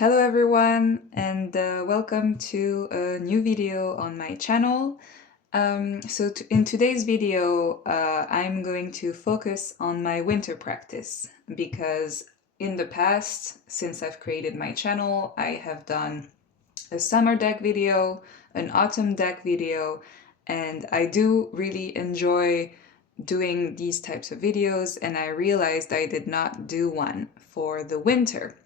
Hello everyone, and welcome to a new video on my channel. In today's video, I'm going to focus on my winter practice because in the past, since I've created my channel, I have done a summer deck video, an autumn deck video, and I do really enjoy doing these types of videos, and I realized I did not do one for the winter.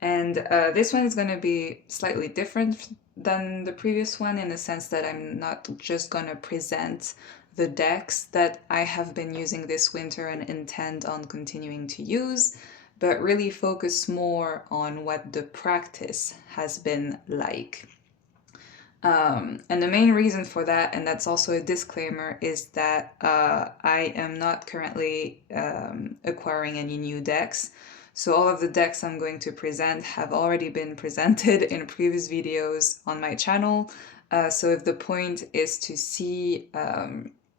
And this one is going to be slightly different than the previous one in the sense that I'm not just going to present the decks that I have been using this winter and intend on continuing to use, but really focus more on what the practice has been like. And the main reason for that, and that's also a disclaimer, is that I am not currently acquiring any new decks. So all of the decks I'm going to present have already been presented in previous videos on my channel. So if the point is to see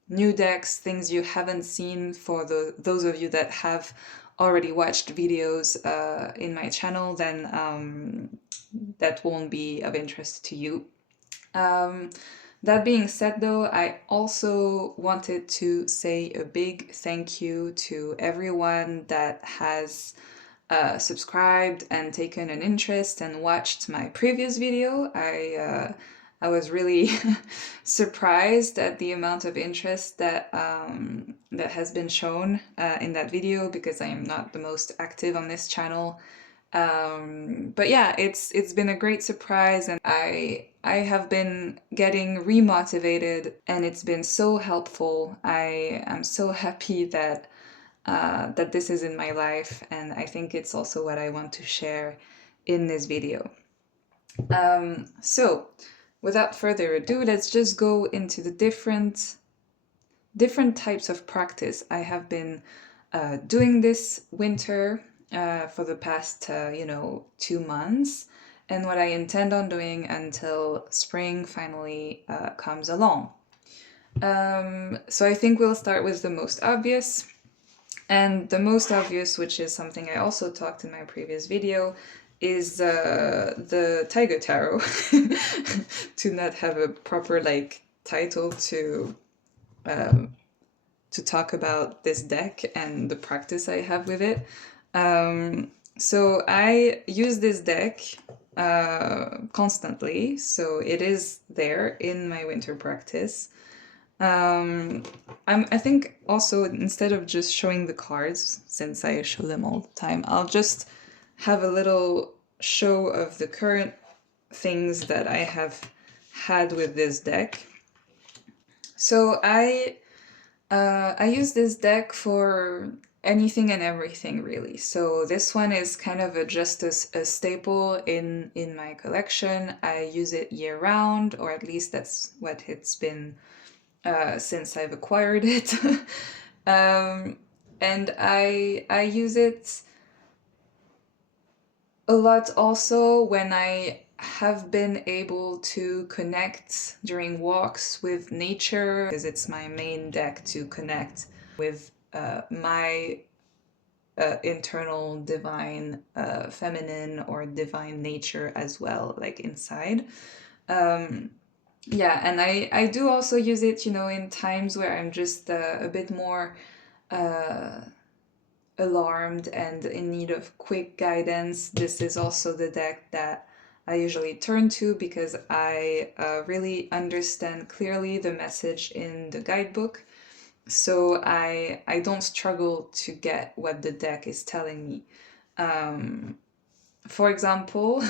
new decks, things you haven't seen for those of you that have already watched videos in my channel, then that won't be of interest to you. That being said though, I also wanted to say a big thank you to everyone that has subscribed and taken an interest and watched my previous video. I was really surprised at the amount of interest that that has been shown in that video, because I am not the most active on this channel. But yeah, it's been a great surprise, and I have been getting remotivated, and it's been so helpful. I am so happy that that this is in my life, and I think it's also what I want to share in this video. So without further ado, let's just go into the different types of practice I have been doing this winter for the past 2 months, and what I intend on doing until spring finally comes along. So I think we'll start with the most obvious. And the most obvious, which is something I also talked in my previous video, is the Tiger Tarot. To not have a proper title to talk about this deck and the practice I have with it. So I use this deck constantly, so it is there in my winter practice. I think also, instead of just showing the cards, since I show them all the time, I'll just have a little show of the current things that I have had with this deck. So I use this deck for anything and everything, really. So this one is kind of just a staple in my collection. I use it year-round, or at least that's what it's been since I've acquired it. And I use it a lot also when I have been able to connect during walks with nature, because it's my main deck to connect with my internal divine feminine or divine nature as well, like inside. Yeah, and I do also use it, in times where I'm just a bit more alarmed and in need of quick guidance. This is also the deck that I usually turn to, because I really understand clearly the message in the guidebook. So I don't struggle to get what the deck is telling me. For example,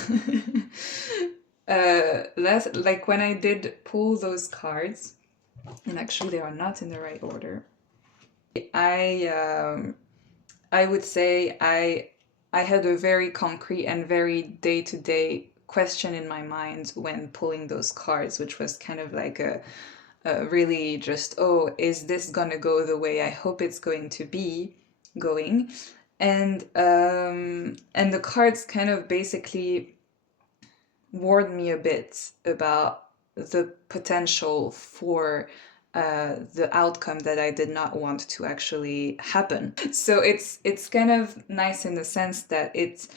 when I did pull those cards, and actually they are not in the right order, I would say I had a very concrete and very day-to-day question in my mind when pulling those cards, which was kind of like a really just, oh, is this gonna go the way I hope it's going to be going? And the cards kind of basically warned me a bit about the potential for the outcome that I did not want to actually happen. So it's kind of nice in the sense that it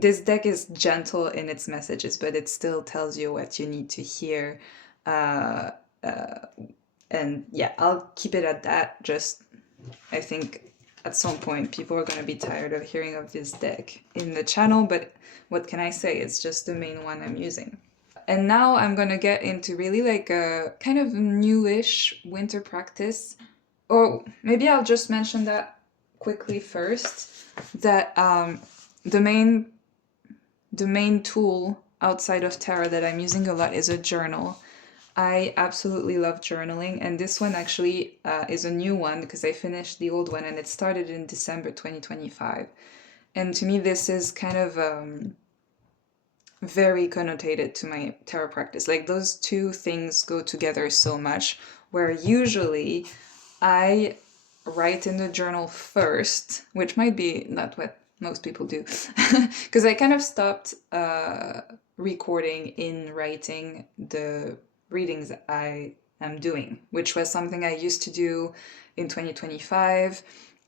this deck is gentle in its messages, but it still tells you what you need to hear. And yeah, I'll keep it at that. Just, I think at some point people are going to be tired of hearing of this deck in the channel, but what can I say? It's just the main one I'm using. And now I'm going to get into really like a kind of newish winter practice. Or maybe I'll just mention that quickly first, that the main tool outside of tarot that I'm using a lot is a journal. I absolutely love journaling, and this one actually is a new one because I finished the old one and it started in December 2025. And to me, this is kind of very connotated to my tarot practice. Like, those two things go together so much, where usually I write in the journal first, which might be not what most people do, because I kind of stopped recording in writing the readings I am doing, which was something I used to do in 2025,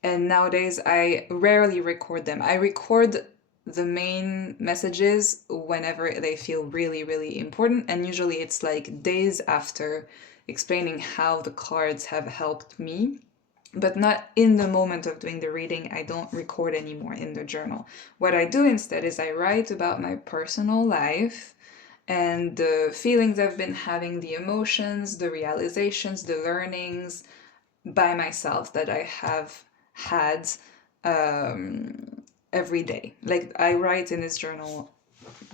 and nowadays I rarely record them. I record the main messages whenever they feel really, really important, and usually it's like days after, explaining how the cards have helped me, but not in the moment of doing the reading. I don't record anymore in the journal. What I do instead is I write about my personal life and the feelings I've been having, the emotions, the realizations, the learnings by myself that I have had every day. Like, I write in this journal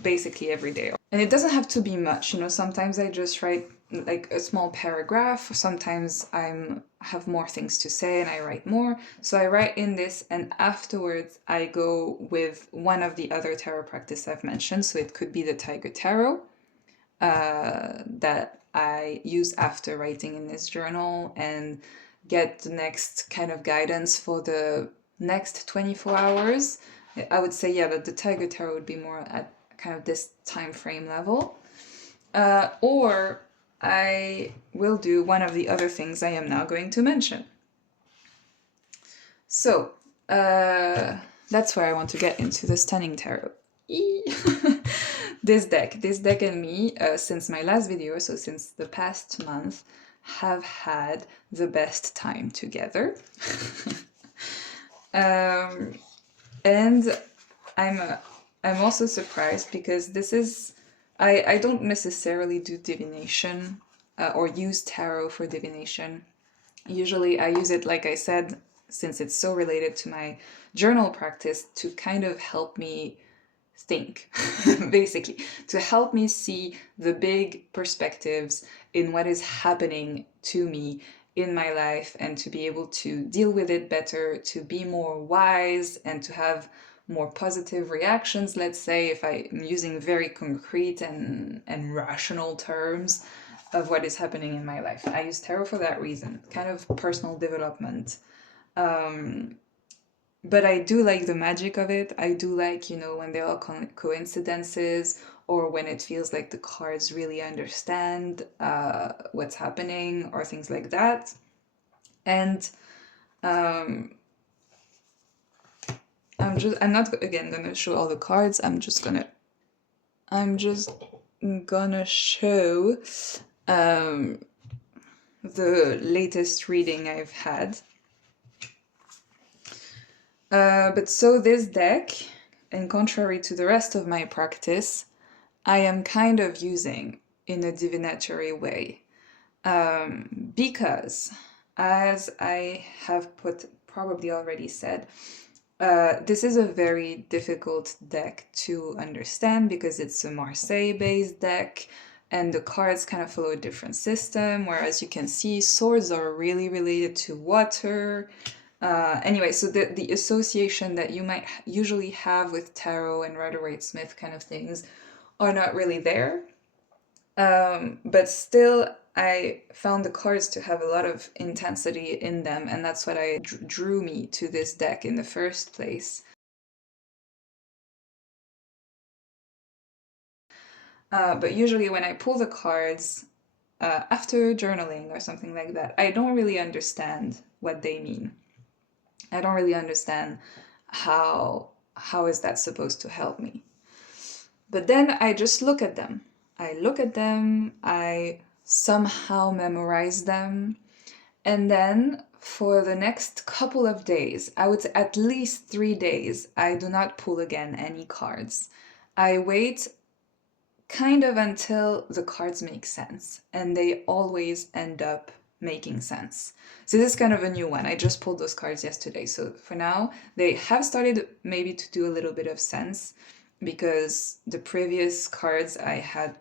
basically every day. And it doesn't have to be much, you know, sometimes I just write like a small paragraph, sometimes I have more things to say and I write more. So I write in this, and afterwards I go with one of the other tarot practice I've mentioned. So it could be the Tiger Tarot that I use after writing in this journal, and get the next kind of guidance for the next 24 hours. I would say, yeah, that the Tiger Tarot would be more at kind of this time frame level. Or I will do one of the other things I am now going to mention. So, that's where I want to get into the Stunning Tarot. This deck and me, since my last video, so since the past month, have had the best time together. And I'm also surprised because this is, I don't necessarily do divination or use tarot for divination. Usually I use it, like I said, since it's so related to my journal practice, to kind of help me think, basically, to help me see the big perspectives in what is happening to me in my life, and to be able to deal with it better, to be more wise, and to have more positive reactions, let's say, if I'm using very concrete and rational terms of what is happening in my life. I use tarot for that reason, kind of personal development. But I do like the magic of it. I do like, you know, when there are coincidences, or when it feels like the cards really understand what's happening, or things like that. And I'm not again gonna show all the cards. I'm just gonna show the latest reading I've had. But so this deck, and contrary to the rest of my practice, I am kind of using in a divinatory way. Because, as I have probably already said, this is a very difficult deck to understand because it's a Marseille-based deck, and the cards kind of follow a different system, whereas you can see swords are really related to water. Anyway, so the association that you might usually have with tarot and Rider-Waite-Smith kind of things are not really there. But still, I found the cards to have a lot of intensity in them, and that's what drew me to this deck in the first place. But usually when I pull the cards after journaling or something like that, I don't really understand what they mean. I don't really understand how is that supposed to help me. But then I just look at them. I somehow memorize them. And then for the next couple of days, I would say at least 3 days, I do not pull again any cards. I wait kind of until the cards make sense, and they always end up making sense. So this is kind of a new one. I just pulled those cards yesterday. So for now, they have started maybe to do a little bit of sense, because the previous cards I had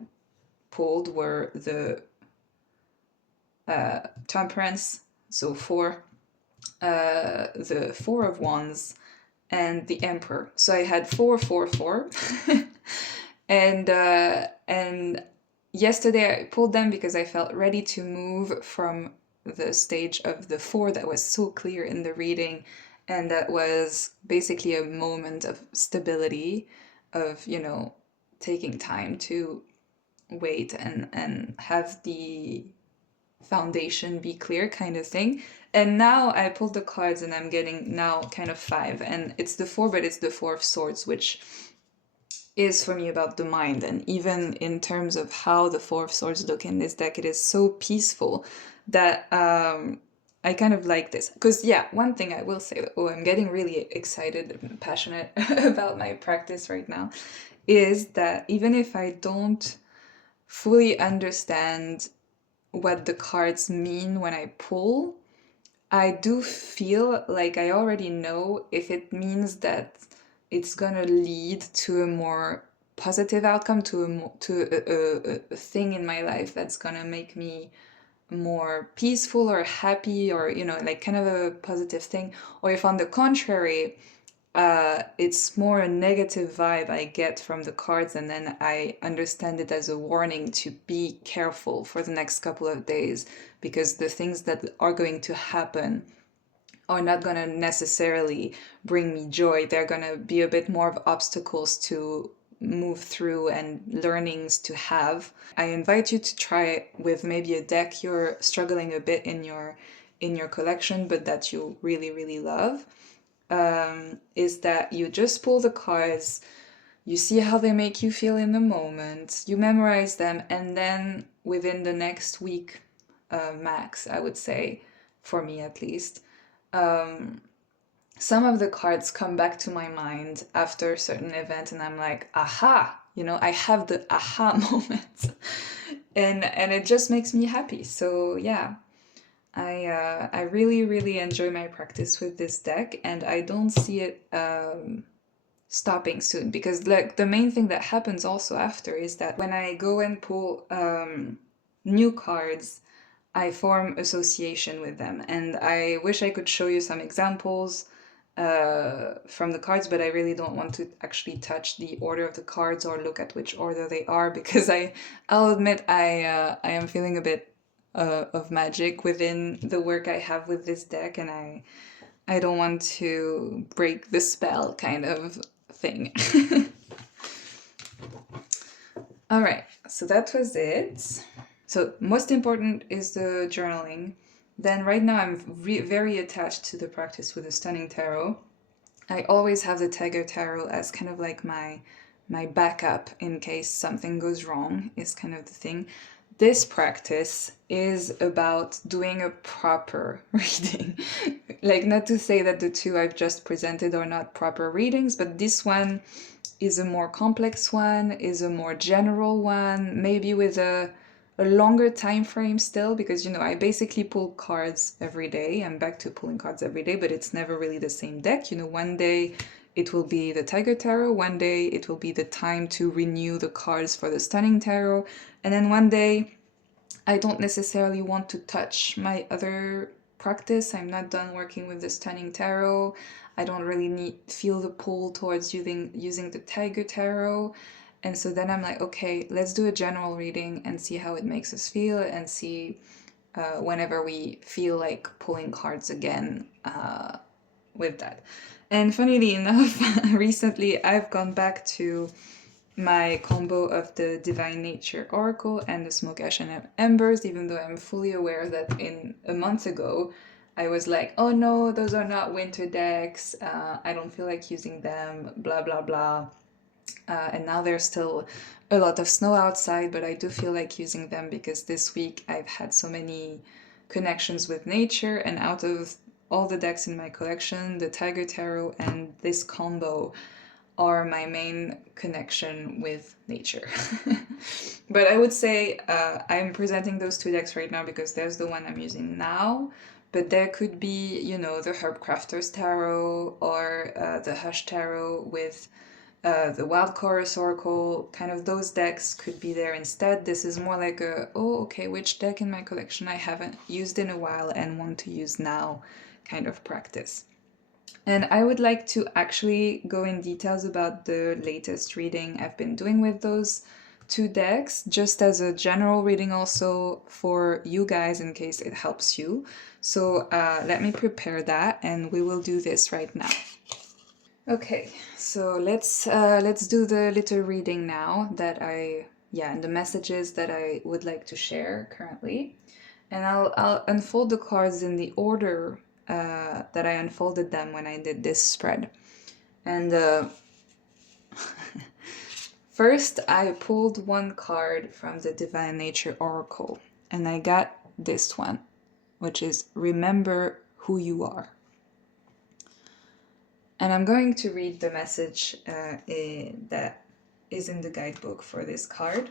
pulled were the Temperance, so 4, the Four of Wands, and the Emperor. So I had 4, 4, 4. And yesterday I pulled them because I felt ready to move from the stage of the 4 that was so clear in the reading, and that was basically a moment of stability, of, taking time to wait and have the foundation be clear, kind of thing. And now I pulled the cards and I'm getting now kind of 5, and it's the 4, but it's the 4 of Swords, which is for me about the mind. And even in terms of how the 4 of Swords look in this deck, it is so peaceful that I kind of like this. Because one thing I will say, I'm getting really excited and passionate about my practice right now, is that even if I don't fully understand what the cards mean when I pull, I do feel like I already know if it means that it's gonna lead to a more positive outcome, to a thing in my life that's gonna make me more peaceful or happy, or like kind of a positive thing, or if on the contrary it's more a negative vibe I get from the cards, and then I understand it as a warning to be careful for the next couple of days, because the things that are going to happen are not going to necessarily bring me joy. They're going to be a bit more of obstacles to move through and learnings to have. I invite you to try it with maybe a deck you're struggling a bit in your collection, but that you really, really love. Is that you just pull the cards, you see how they make you feel in the moment, you memorize them, and then within the next week, max, I would say, for me at least, some of the cards come back to my mind after a certain event, and I'm like, aha, I have the aha moment. and it just makes me happy. So yeah, I really, really enjoy my practice with this deck, and I don't see it stopping soon, because the main thing that happens also after is that when I go and pull new cards, I form association with them. And I wish I could show you some examples from the cards, but I really don't want to actually touch the order of the cards or look at which order they are, because I'll admit I am feeling a bit of magic within the work I have with this deck, and I don't want to break the spell, kind of thing. All right, so that was it. So most important is the journaling. Then right now I'm very attached to the practice with the Stunning Tarot. I always have the Tiger Tarot as kind of like my backup in case something goes wrong, is kind of the thing. This practice is about doing a proper reading. Like, not to say that the two I've just presented are not proper readings, but this one is a more complex one, is a more general one, maybe with a longer time frame still, because I basically pull cards every day. I'm back to pulling cards every day, but it's never really the same deck. One day it will be the Tiger Tarot, one day it will be the time to renew the cards for the Stunning Tarot, and then one day I don't necessarily want to touch my other practice. I'm not done working with the Stunning Tarot. I don't really feel the pull towards using the Tiger Tarot. And so then I'm like, okay, let's do a general reading and see how it makes us feel, and see whenever we feel like pulling cards again with that. And funnily enough, recently I've gone back to my combo of the Divine Nature Oracle and the Smoke, Ash and Embers, even though I'm fully aware that in a month ago I was like, oh no, those are not winter decks, I don't feel like using them, blah blah blah. And now there's still a lot of snow outside, but I do feel like using them because this week I've had so many connections with nature, and out of all the decks in my collection, the Tiger Tarot and this combo are my main connection with nature. But I would say I'm presenting those two decks right now because there's the one I'm using now, but there could be, you know, the Herb Crafter's Tarot or the Hush Tarot with the Wild Chorus Oracle. Kind of those decks could be there instead. This is more like a, oh, okay, which deck in my collection I haven't used in a while and want to use now kind of practice. And I would like to actually go in details about the latest reading I've been doing with those two decks, just as a general reading also for you guys in case it helps you. So let me prepare that and we will do this right now. Okay, so let's do the little reading now that and the messages that I would like to share currently. And I'll unfold the cards in the order that I unfolded them when I did this spread. And first, I pulled one card from the Divine Nature Oracle, and I got this one, which is Remember Who You Are. And I'm going to read the message that is in the guidebook for this card.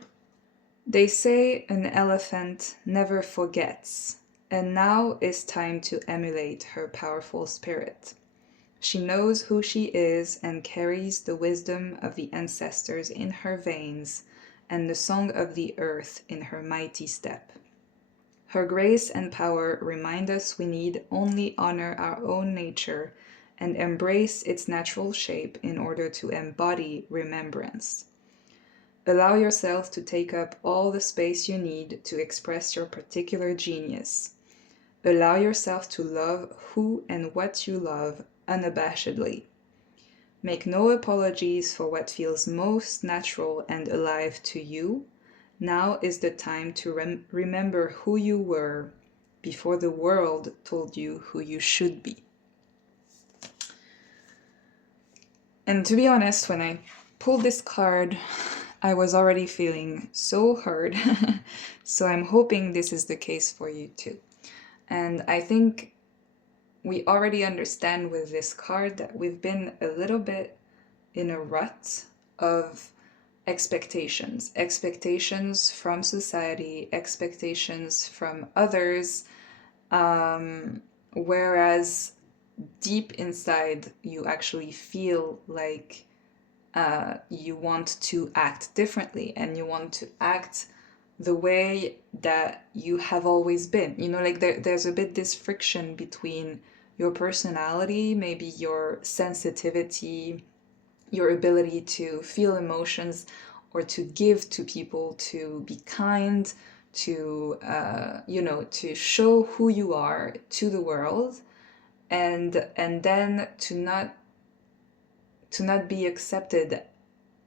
They say an elephant never forgets, and now is time to emulate her powerful spirit. She knows who she is and carries the wisdom of the ancestors in her veins and the song of the earth in her mighty step. Her grace and power remind us we need only honor our own nature and embrace its natural shape in order to embody remembrance. Allow yourself to take up all the space you need to express your particular genius. Allow yourself to love who and what you love unabashedly. Make no apologies for what feels most natural and alive to you. Now is the time to remember who you were before the world told you who you should be. And to be honest, when I pulled this card, I was already feeling so heard. So I'm hoping this is the case for you too. And I think we already understand with this card that we've been a little bit in a rut of expectations from society, expectations from others, whereas deep inside you actually feel like you want to act differently and you want to act the way that you have always been. You know, like there's a bit this friction between your personality, maybe your sensitivity, your ability to feel emotions or to give to people, to be kind, to, to show who you are to the world, and then to not be accepted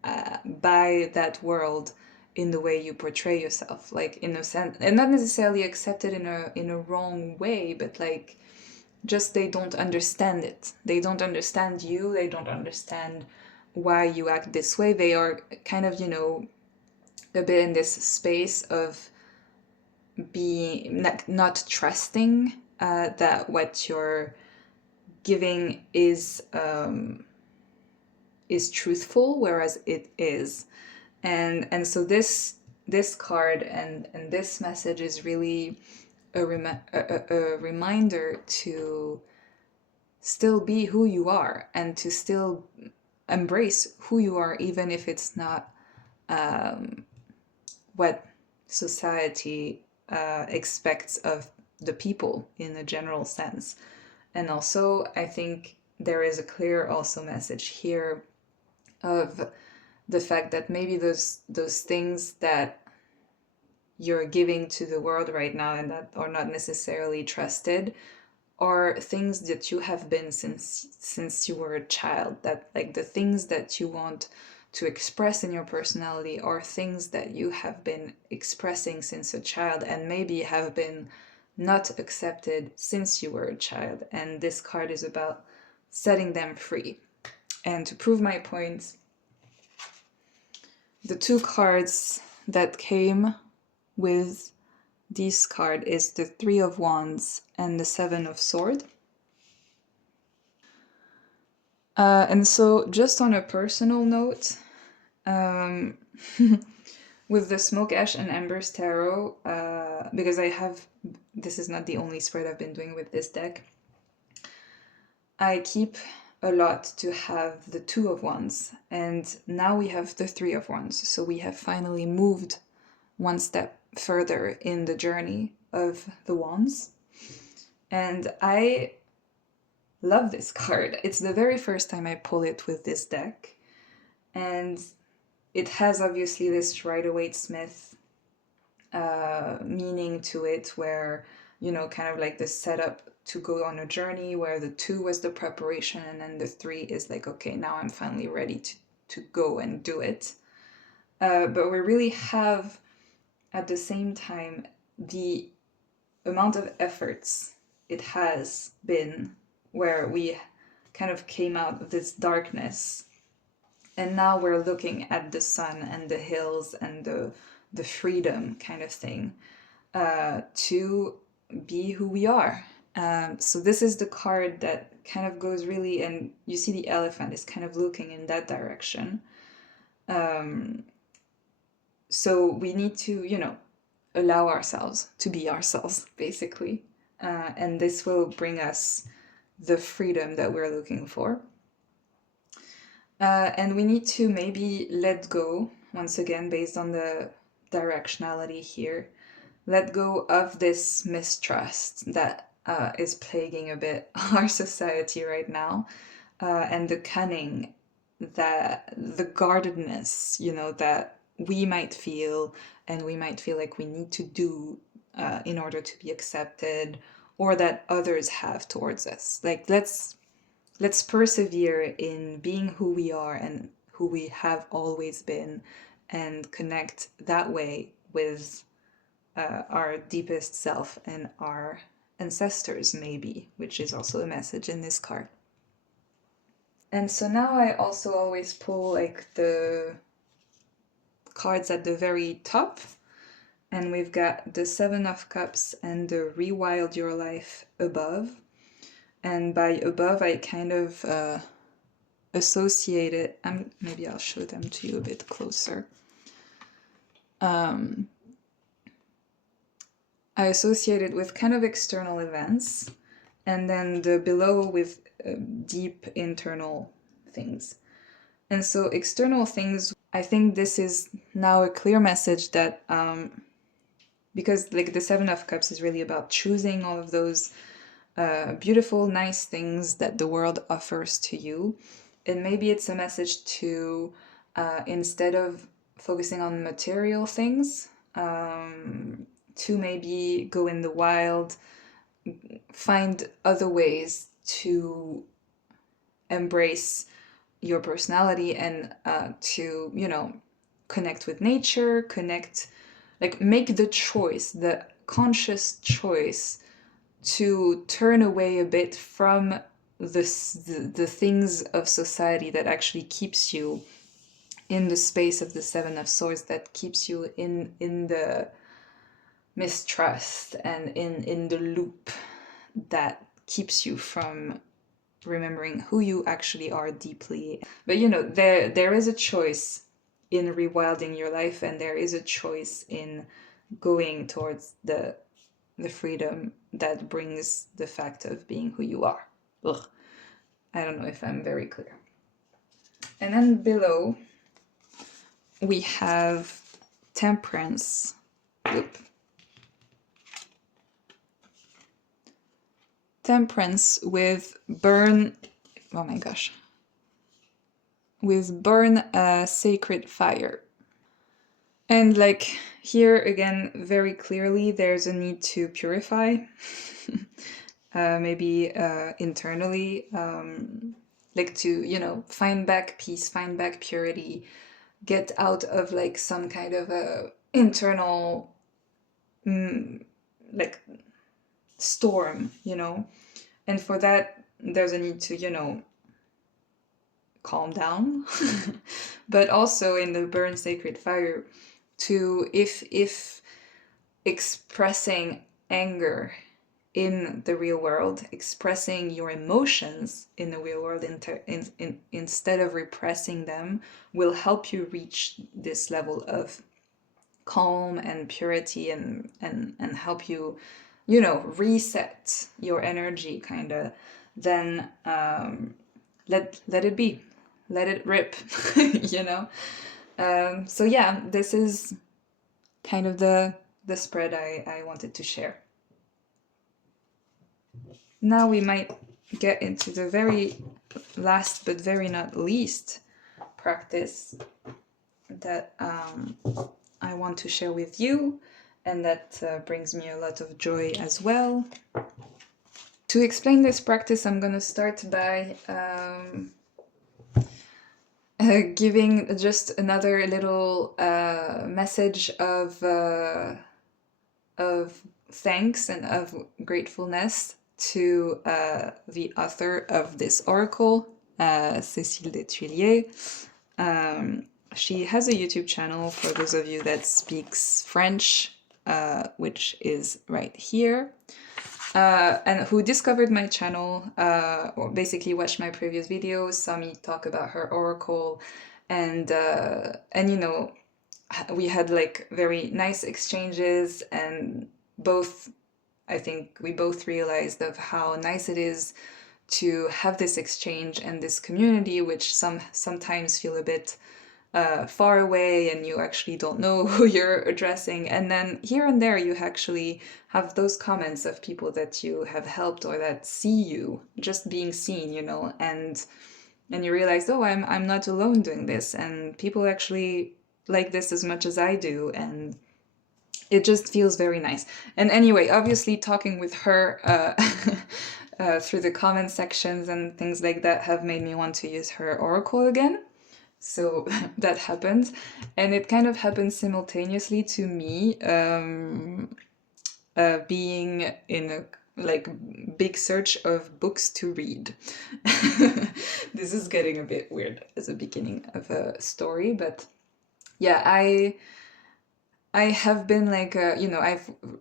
by that world in the way you portray yourself, like in a sense, and not necessarily accepted in a wrong way, but like just they don't understand it. They don't understand you. They don't understand why you act this way. They are kind of, a bit in this space of being not trusting that what you're giving is truthful, whereas it is. And so this card and this message is really a reminder to still be who you are and to still embrace who you are, even if it's not what society expects of the people in a general sense. And also, I think there is a clear also message here of the fact that maybe those things that you're giving to the world right now and that are not necessarily trusted are things that you have been since you were a child. That like the things that you want to express in your personality are things that you have been expressing since a child and maybe have been not accepted since you were a child. And this card is about setting them free. And to prove my point, the two cards that came with this card is the Three of Wands and the Seven of Swords. And so just on a personal note, with the Smoke, Ash and Embers Tarot, because this is not the only spread I've been doing with this deck, I keep a lot to have the Two of Wands, and now we have the Three of Wands, so we have finally moved one step further in the journey of the Wands. And I love this card. It's the very first time I pull it with this deck, and it has obviously this Rider-Waite-Smith meaning to it, where, you know, kind of like the setup to go on a journey, where the 2 was the preparation and then the 3 is like, okay, now I'm finally ready to go and do it. But we really have at the same time the amount of efforts it has been, where we kind of came out of this darkness and now we're looking at the sun and the hills and the freedom kind of thing, to be who we are. So this is the card that kind of goes really, and you see the elephant is kind of looking in that direction. So we need to, you know, allow ourselves to be ourselves, basically. And this will bring us the freedom that we're looking for. And we need to maybe let go, once again, based on the directionality here, let go of this mistrust that is plaguing a bit our society right now, and the cunning, that the guardedness, you know, that we might feel, and we might feel like we need to do in order to be accepted, or that others have towards us. Like, let's persevere in being who we are and who we have always been, and connect that way with our deepest self and our ancestors, maybe, which is also a message in this card. And so now I also always pull like the cards at the very top, and we've got the Seven of Cups and the Rewild Your Life above. And by above, I kind of associate it, maybe I'll show them to you a bit closer. I associate it with kind of external events, and then the below with deep internal things. And so external things, I think this is now a clear message that, because like the Seven of Cups is really about choosing all of those beautiful, nice things that the world offers to you. And maybe it's a message to, instead of focusing on material things, to maybe go in the wild, find other ways to embrace your personality, and to, you know, connect with nature, make the choice, the conscious choice, to turn away a bit from the things of society that actually keeps you in the space of the Seven of Swords, that keeps you in the mistrust and in the loop that keeps you from remembering who you actually are deeply. But you know, there is a choice in rewilding your life, and there is a choice in going towards the freedom that brings the fact of being who you are. Ugh. I don't know if I'm very clear. And then below, we have Temperance. Temperance with burn, oh my gosh, with burn a sacred fire. And like here again, very clearly, there's a need to purify, maybe internally, like to, you know, find back peace, find back purity, get out of like some kind of a internal like storm, you know. And for that, there's a need to, you know, calm down, but also in the burn sacred fire to, if expressing anger in the real world, expressing your emotions in the real world instead of repressing them, will help you reach this level of calm and purity, and help you, you know, reset your energy, kind of. Then let it be, let it rip, you know. So yeah, this is kind of the spread I wanted to share. Now we might get into the very last but very not least practice that I want to share with you, and that brings me a lot of joy as well. To explain this practice, I'm going to start by giving just another little message of thanks and of gratefulness to the author of this oracle, Cécile Desthuilliers. She has a YouTube channel for those of you that speaks French, which is right here. And who discovered my channel, or basically watched my previous videos, saw me talk about her oracle, and you know, we had like very nice exchanges, and I think we both realized of how nice it is to have this exchange and this community, which sometimes feel a bit far away, and you actually don't know who you're addressing. And then here and there you actually have those comments of people that you have helped or that see you just being seen, you know, and you realize, oh, I'm not alone doing this, and people actually like this as much as I do, and it just feels very nice. And anyway, obviously talking with her through the comment sections and things like that have made me want to use her oracle again. So that happened, and it kind of happened simultaneously to me being in a like big search of books to read. This is getting a bit weird as a beginning of a story, but yeah, I have been like you know,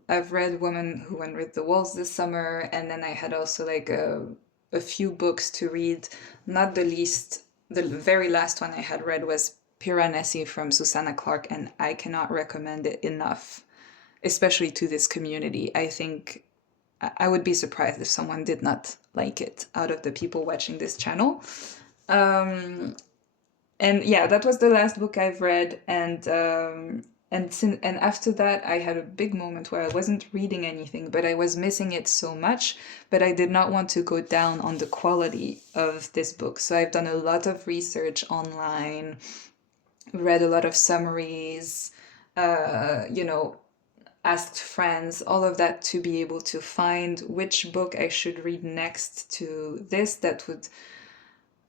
I've read Woman Who Unwrit the Walls this summer, and then I had also like a few books to read. Not the least, the very last one I had read was Piranesi from Susanna Clarke, and I cannot recommend it enough, especially to this community. I think I would be surprised if someone did not like it out of the people watching this channel. And yeah, that was the last book I've read, and after that I had a big moment where I wasn't reading anything, but I was missing it so much, but I did not want to go down on the quality of this book. So I've done a lot of research online, read a lot of summaries, you know, asked friends, all of that, to be able to find which book I should read next to this that would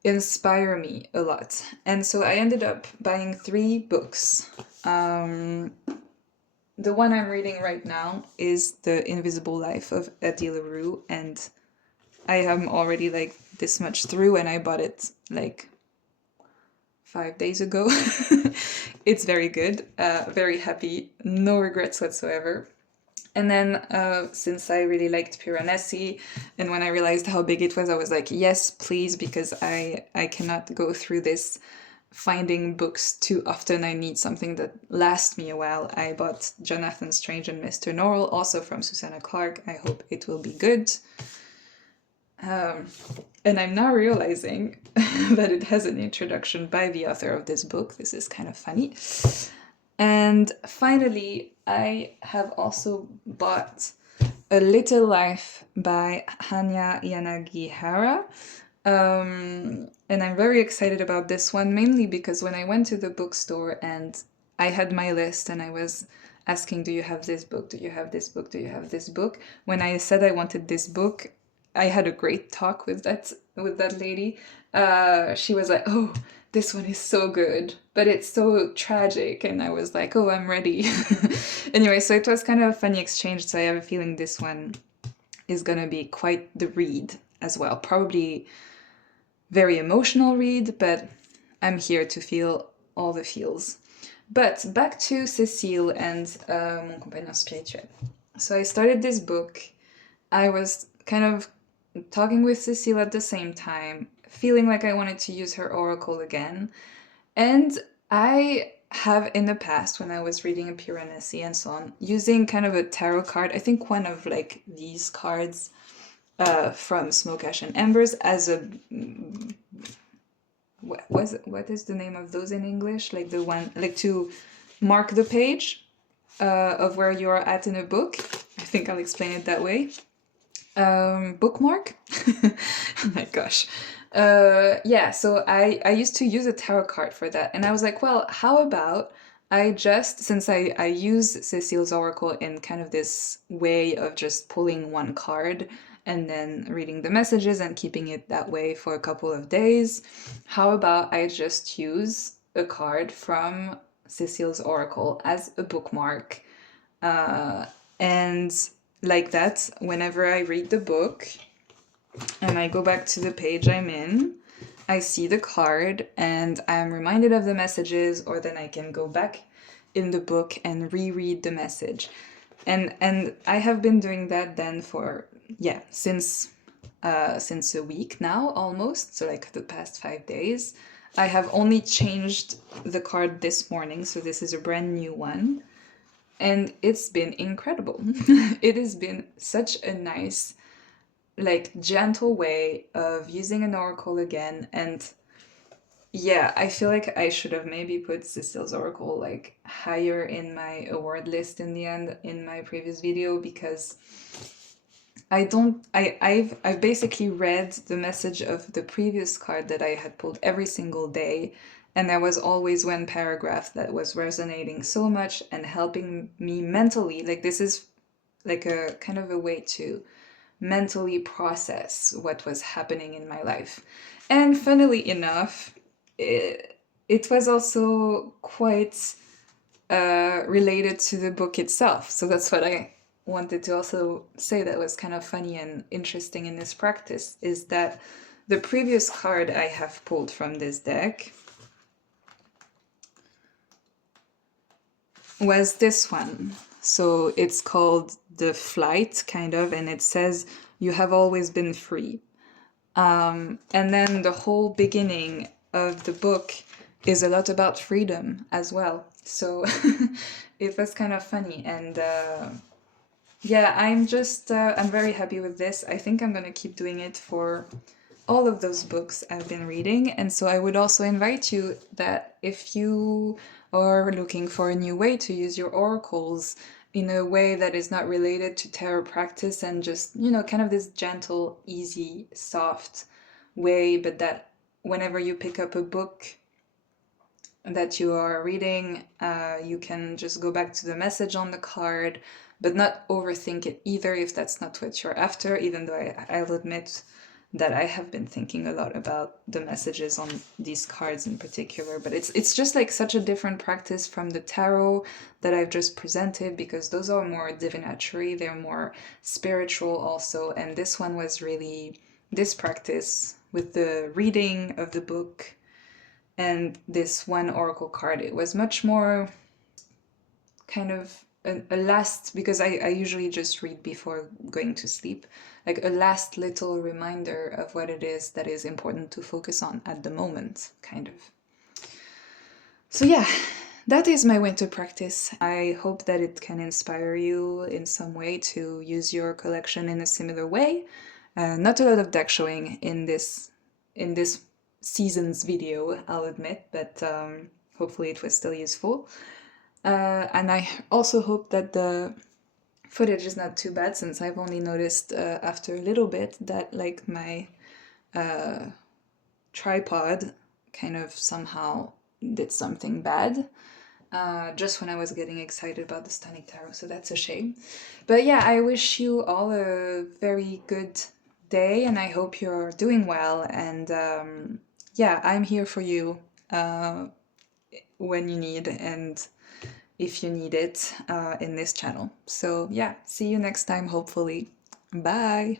inspire me a lot. And so I ended up buying 3 books. The one I'm reading right now is The Invisible Life of Addie Larue, and I am already like this much through, and I bought it like 5 days ago. It's very good, very happy, no regrets whatsoever. And then since I really liked Piranesi, and when I realized how big it was, I was like, yes, please, because I cannot go through this finding books too often. I need something that lasts me a while. I bought Jonathan Strange and Mr. Norrell, also from Susanna Clarke. I hope it will be good. And I'm now realizing that it has an introduction by the author of this book. This is kind of funny. And finally, I have also bought A Little Life by Hanya Yanagihara. And I'm very excited about this one, mainly because when I went to the bookstore and I had my list and I was asking, do you have this book? Do you have this book? Do you have this book? When I said I wanted this book, I had a great talk with that lady. She was like, oh, this one is so good, but it's so tragic. And I was like, oh, I'm ready. Anyway, so it was kind of a funny exchange. So I have a feeling this one is going to be quite the read as well. Probably very emotional read, but I'm here to feel all the feels. But back to Cécile and Mon Compagnon spirituel. So I started this book. I was kind of talking with Cécile at the same time, feeling like I wanted to use her oracle again. And I have in the past, when I was reading a Piranesi and so on, using kind of a tarot card, I think one of like these cards from Smoke, Ash and Embers as a... What is the name of those in English? Like the one, like to mark the page of where you're at in a book. I think I'll explain it that way. Bookmark? Oh my gosh. Yeah, so I used to use a tarot card for that. And I was like, well, how about I just, since I use Cécile's oracle in kind of this way of just pulling one card and then reading the messages and keeping it that way for a couple of days, how about I just use a card from Cécile's oracle as a bookmark? And like that, whenever I read the book and I go back to the page I'm in, I see the card and I'm reminded of the messages, or then I can go back in the book and reread the message. And I have been doing that then for, yeah, since a week now almost, so like the past 5 days. I have only changed the card this morning, so this is a brand new one. And it's been incredible. It has been such a nice, like, gentle way of using an oracle again. And yeah, I feel like I should have maybe put Cécile's oracle like higher in my award list in the end in my previous video, because I've basically read the message of the previous card that I had pulled every single day, and there was always one paragraph that was resonating so much and helping me mentally. Like, this is like a kind of a way to mentally process what was happening in my life. And funnily enough, it was also quite related to the book itself. So that's what I wanted to also say that was kind of funny and interesting in this practice, is that the previous card I have pulled from this deck was this one. So it's called The Flight, kind of, and it says, "You have always been free." And then the whole beginning of the book is a lot about freedom as well. So it was kind of funny. And yeah, I'm very happy with this. I think I'm going to keep doing it for all of those books I've been reading. And so I would also invite you that if you are looking for a new way to use your oracles in a way that is not related to tarot practice and just, you know, kind of this gentle, easy, soft way, but that whenever you pick up a book that you are reading, you can just go back to the message on the card, but not overthink it either if that's not what you're after, even though I'll admit that I have been thinking a lot about the messages on these cards in particular, but it's just like such a different practice from the tarot that I've just presented, because those are more divinatory, they're more spiritual also, and this one was really this practice with the reading of the book and this one oracle card. It was much more kind of a last, because I usually just read before going to sleep, like a last little reminder of what it is that is important to focus on at the moment, kind of. So yeah, that is my winter practice. I hope that it can inspire you in some way to use your collection in a similar way. Not a lot of deck showing in this season's video, I'll admit, but hopefully it was still useful. And I also hope that the footage is not too bad, since I've only noticed after a little bit that like my tripod kind of somehow did something bad just when I was getting excited about the Stunning Tarot, so that's a shame. But yeah, I wish you all a very good day, and I hope you're doing well, and yeah, I'm here for you when you need, and if you need it in this channel. So yeah, see you next time, hopefully. Bye!